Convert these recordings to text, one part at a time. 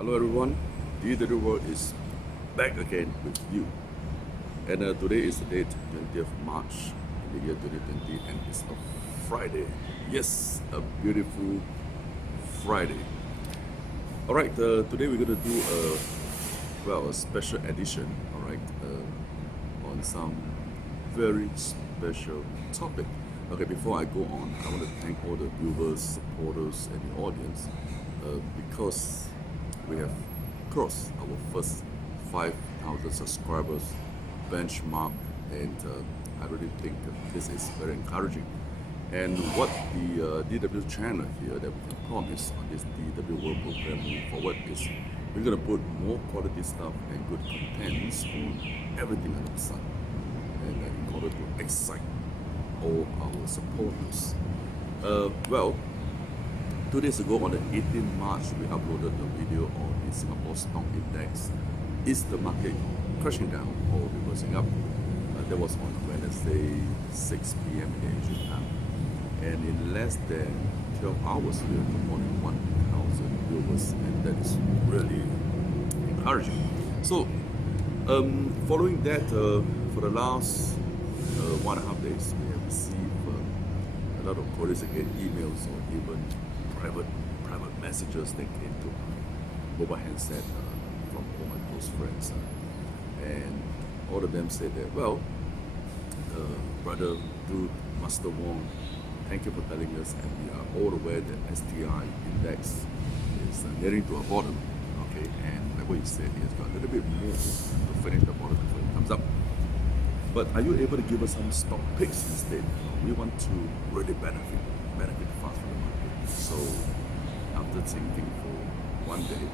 Hello everyone, DW World is back again with you. And today is the date 20th March in the year 2020 and it's a Friday. Yes, a beautiful Friday. Alright, today we're going to do a special edition, alright, on some very special topic. Okay, before I go on, I want to thank all the viewers, supporters and the audience because we have crossed our first 5,000 subscribers benchmark, and I really think this is very encouraging. And what the DW channel here that we can promise on this DW World program moving forward is we're going to put more quality stuff and good contents on everything under the sun, and in order to excite all our supporters. 2 days ago on the 18th March, we uploaded a video on the Singapore Stock Index. Is the market crashing down or reversing up? That was on Wednesday, 6 p.m. in Asian time. And in less than 12 hours, we have more than 1,000 viewers, and that is really encouraging. So, following that, for the last 1.5 days, we have received a lot of queries, again, emails or even private messages that came to my mobile handset from all my close friends, and all of them said that, brother, dude, Master Wong, thank you for telling us, and we are all aware that STI index is nearing to a bottom, okay, and like what you said, it's got a little bit more to finish the bottom before it comes up. But are you able to give us some stock picks instead? We want to really benefit fast from the market. So after thinking for one day,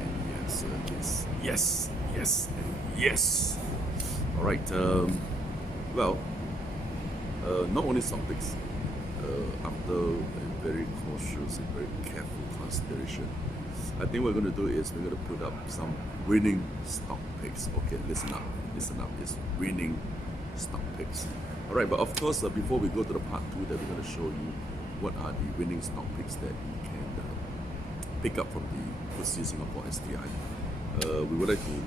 and the answer is yes, and yes. All right. Not only stock picks. After a very cautious and very careful consideration, I think what we're going to do is we're going to put up some winning stock picks. Okay, listen up. It's winning stock picks. All right, but of course, before we go to the part 2, that we're going to show you what are the winning stock picks that you can pick up from the FTSE Singapore STI. We would like to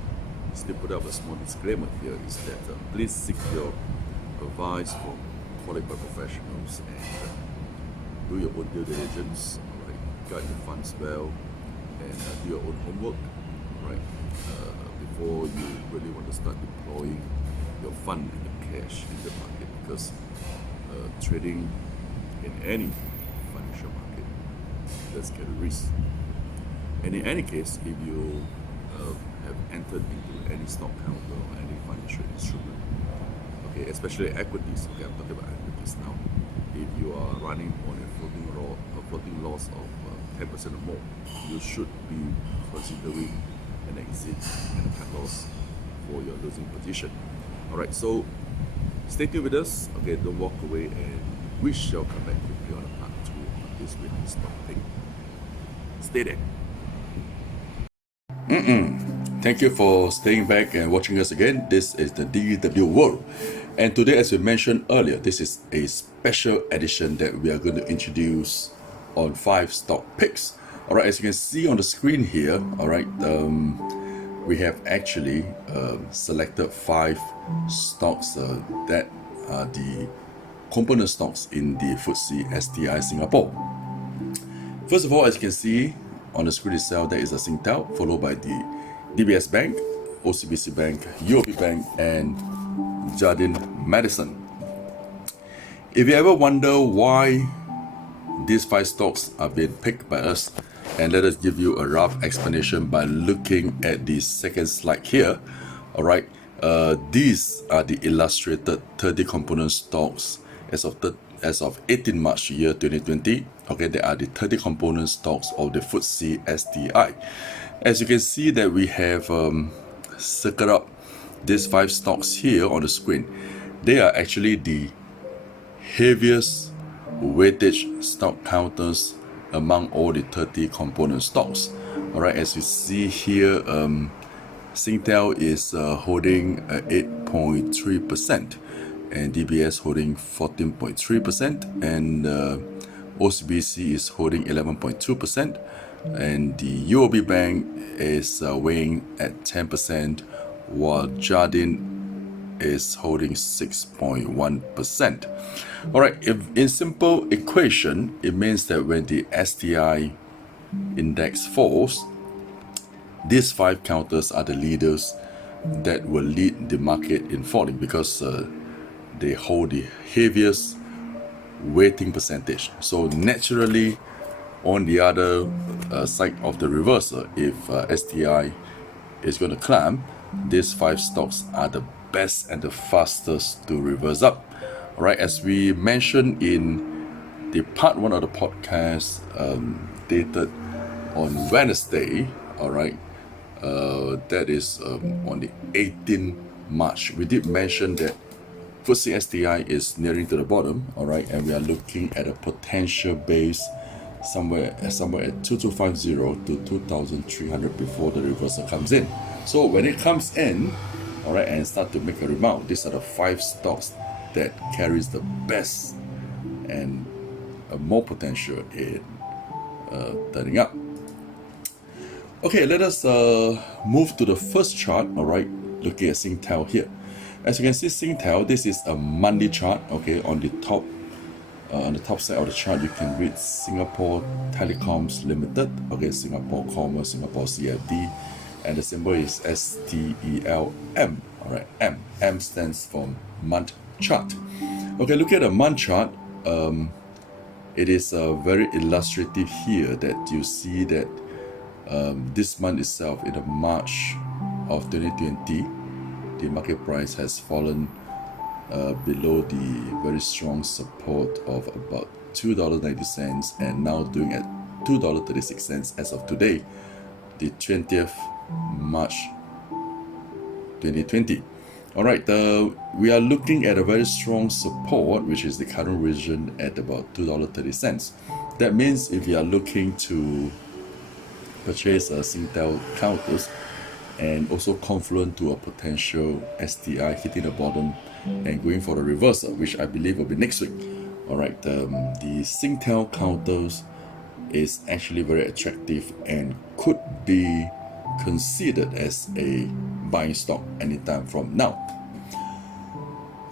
still put up a small disclaimer here, is that please seek your advice from qualified professionals and do your own due diligence, all right, guide your funds well, and do your own homework, right, before you really want to start deploying your fund and your cash in the market, because trading in any financial market does carry risk. And in any case, if you have entered into any stock counter or any financial instrument, okay, especially equities, okay, I'm talking about equities now. If you are running on a floating loss of 10% or more, you should be considering an exit and a cut loss for your losing position. All right, so stay tuned with us. Okay, don't walk away, and we shall come back quickly on the part 2 of this winning stock pick. Stay there. Thank you for staying back and watching us again. This is the DW World. And today, as we mentioned earlier, this is a special edition that we are going to introduce on 5 stock picks. All right, as you can see on the screen here, all right, we have actually selected 5 stocks that are the component stocks in the FTSE STI Singapore. First of all, as you can see on the screen itself, there is a Singtel, followed by the DBS Bank, OCBC Bank, UOB Bank, and Jardine Madison. If you ever wonder why these 5 stocks are being picked by us, and let us give you a rough explanation by looking at the second slide here. All right, these are the illustrated 30 component stocks as of 18 March year 2020. Okay, they are the 30 component stocks of the FTSE STI. As you can see that we have circled up these 5 stocks here on the screen. They are actually the heaviest weightage stock counters among all the 30 component stocks. All right, as you see here, Singtel is holding 8.3%, and DBS holding 14.3%, and OCBC is holding 11.2%, and the UOB Bank is weighing at 10%, while Jardine is holding 6.1%. All right, if in simple equation, it means that when the STI index falls, these 5 counters are the leaders that will lead the market in falling because they hold the heaviest weighting percentage. So naturally, on the other side of the reversal, if STI is going to climb, these 5 stocks are the best and the fastest to reverse up. All right, as we mentioned in the part 1 of the podcast dated on Wednesday, all right, that is on the 18th March, we did mention that FTSE STI is nearing to the bottom, all right, and we are looking at a potential base somewhere at 2250 to 2300 before the reversal comes in. So when it comes in, all right, and start to make a rebound, these are the 5 stocks that carries the best and more potential in turning up. Okay, let us move to the first chart, all right, looking at Singtel here. As you can see, Singtel, this is a monthly chart, okay, on the top side of the chart, you can read Singapore Telecoms Limited, okay, Singapore Commerce, Singapore CFD, and the symbol is STELM, all right, M stands for month chart. Okay, look at the month chart. It is very illustrative here that you see that this month itself, in the March of 2020, the market price has fallen below the very strong support of about $2.90 and now doing at $2.36 as of today, the 20th March 2020. All right, we are looking at a very strong support, which is the current region at about $2.30. That means if you are looking to purchase Singtel counters and also confluent to a potential STI hitting the bottom and going for the reversal, which I believe will be next week. All right, the Singtel counters is actually very attractive and could be considered as a buying stock anytime from now.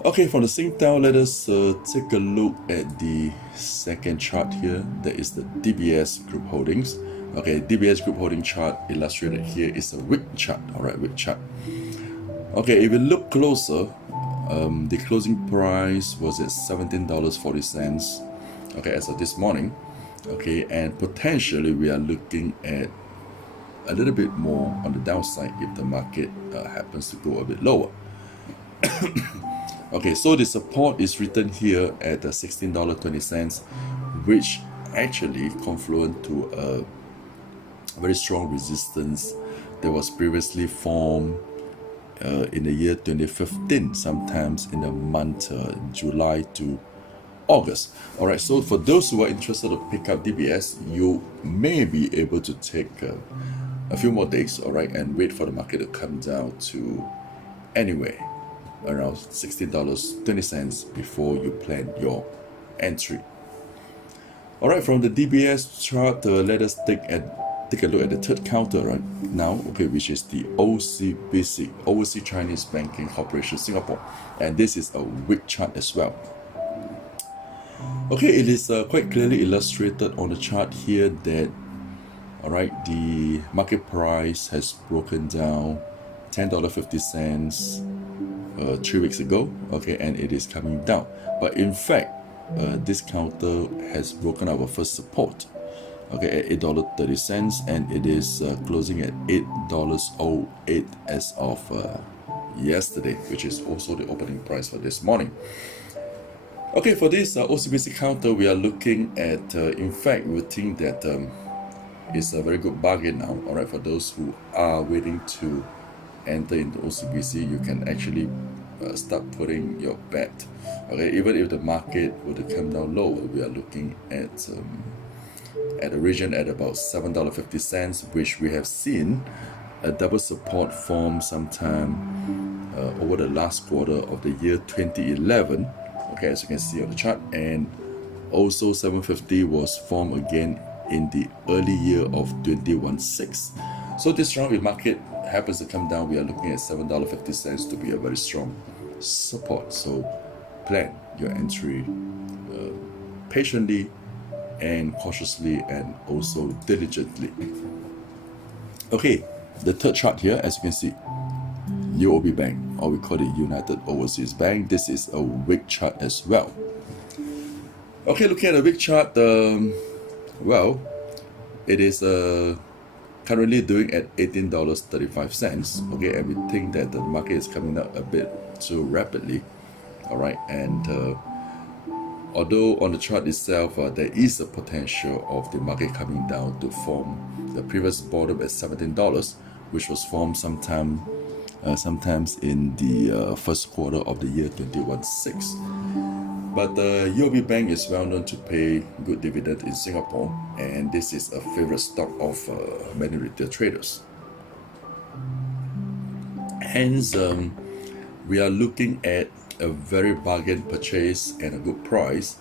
Okay, from the Singtel, let us take a look at the second chart here. That is the DBS Group Holdings. Okay, DBS Group Holding chart illustrated here is a week chart. All right, week chart. Okay, if you look closer, the closing price was at $17.40. Okay, as of this morning. Okay, and potentially we are looking at a little bit more on the downside if the market happens to go a bit lower. Okay, so the support is written here at $16.20, which actually confluent to a very strong resistance that was previously formed in the year 2015, sometimes in the month July to August. All right, so for those who are interested to pick up DBS, you may be able to take a few more days, all right, and wait for the market to come down to anywhere around $16.20 before you plan your entry. All right, from the DBS chart, let us take a look at the third counter right now, okay, which is the OCBC, Overseas Chinese Banking Corporation Singapore, and this is a week chart as well. Okay, it is quite clearly illustrated on the chart here that, all right, the market price has broken down $10.50 3 weeks ago, okay, and it is coming down. But in fact, this counter has broken our first support, okay, at $8.30, and it is closing at $8.08 as of yesterday, which is also the opening price for this morning. Okay, for this OCBC counter, we are looking at, in fact, we think that it's a very good bargain now. All right, for those who are waiting to enter into OCBC, you can actually start putting your bet. Okay, even if the market were to come down lower, we are looking at a region at about $7.50, which we have seen a double support form sometime over the last quarter of the year 2011. Okay, as you can see on the chart, and also $7.50 was formed again in the early year of 2016. So this round, if market happens to come down, we are looking at $7.50 to be a very strong support. So plan your entry patiently and cautiously and also diligently. Okay, the third chart here, as you can see, UOB Bank, or we call it United Overseas Bank. This is a week chart as well. Okay, looking at the week chart, well, it is currently doing at $18.35. Okay, and we think that the market is coming up a bit too rapidly. All right, and although on the chart itself, there is a potential of the market coming down to form the previous bottom at $17, which was formed sometimes in the first quarter of the year 2016. But the UOB Bank is well known to pay good dividend in Singapore, and this is a favorite stock of many retail traders. Hence, we are looking at a very bargain purchase and a good price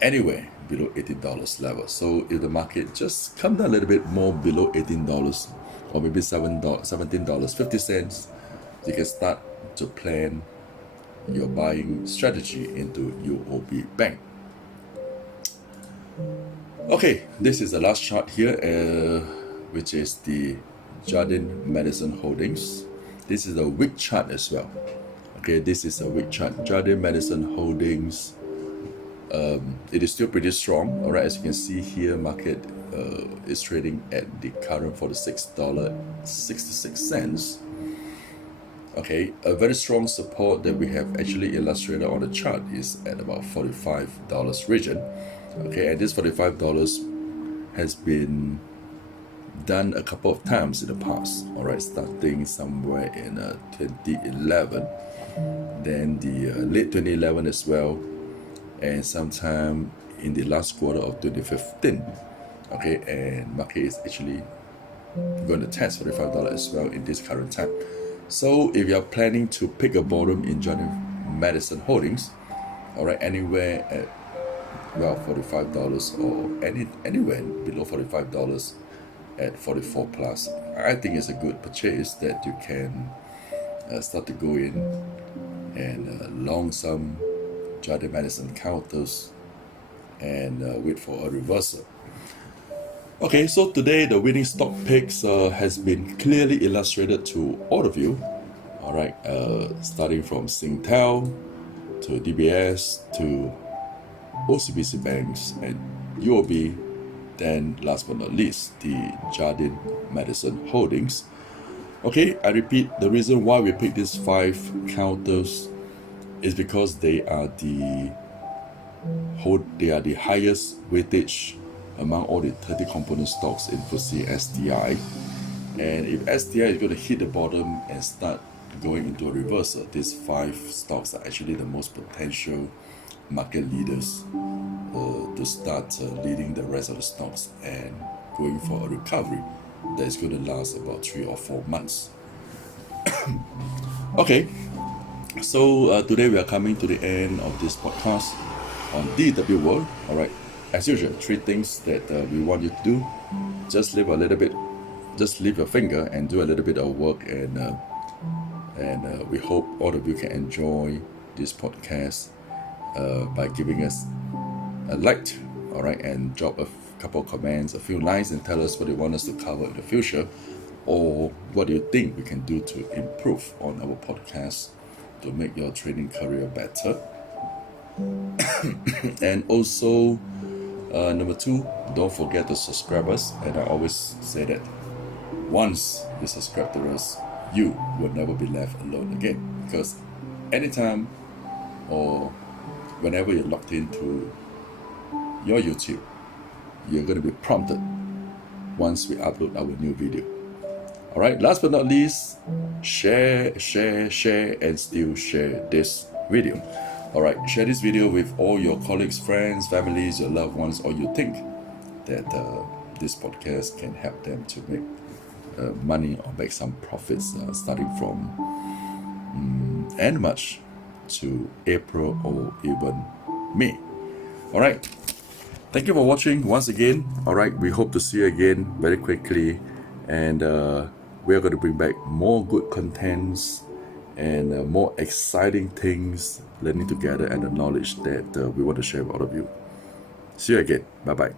anywhere below $18 level. So if the market just come down a little bit more below $18 or maybe $17.50, you can start to plan your buying strategy into UOB Bank. Okay, this is the last chart here, which is the Jardine Madison Holdings. This is a week chart as well. Okay, this is a week chart. Jardine Madison Holdings, it is still pretty strong. All right, as you can see here, market is trading at the current $46.66. Okay, a very strong support that we have actually illustrated on the chart is at about $45 region. Okay, and this $45 has been done a couple of times in the past. All right, starting somewhere in 2011, then the late 2011 as well, and sometime in the last quarter of 2015. Okay, and market is actually going to test $45 as well in this current time. So if you are planning to pick a bottom in Jardine Madison Holdings, all right, anywhere at $45 or anywhere below $45 at 44 plus, I think it's a good purchase that you can start to go in and long some Jardine Madison counters and wait for a reversal. Okay, so today the winning stock picks has been clearly illustrated to all of you. All right, starting from Singtel to DBS to OCBC banks and UOB, then last but not least, the Jardine Madison Holdings. Okay, I repeat, the reason why we pick these 5 counters is because they are the highest weightage among all the 30 component stocks in FTSE STI. And if STI is going to hit the bottom and start going into a reversal, these 5 stocks are actually the most potential market leaders to start leading the rest of the stocks and going for a recovery that is going to last about 3 or 4 months. Okay, so today we are coming to the end of this podcast on DW World. All right, as usual, 3 things that we want you to do. Just leave your finger and do a little bit of work, and we hope all of you can enjoy this podcast by giving us a like, all right, and drop a couple of comments, a few lines, and tell us what you want us to cover in the future, or what do you think we can do to improve on our podcast to make your trading career better. And also, number 2, don't forget to subscribe us. And I always say that once you subscribe to us, you will never be left alone again, because anytime or whenever you're logged into your YouTube, you're going to be prompted once we upload our new video. All right, last but not least, share, and still share this video. All right, share this video with all your colleagues, friends, families, your loved ones, or you think that this podcast can help them to make money or make some profits starting from end March to April or even May. All right, Thank you for watching once again. Alright, we hope to see you again very quickly. And we are going to bring back more good contents and more exciting things, learning together, and the knowledge that we want to share with all of you. See you again. Bye-bye.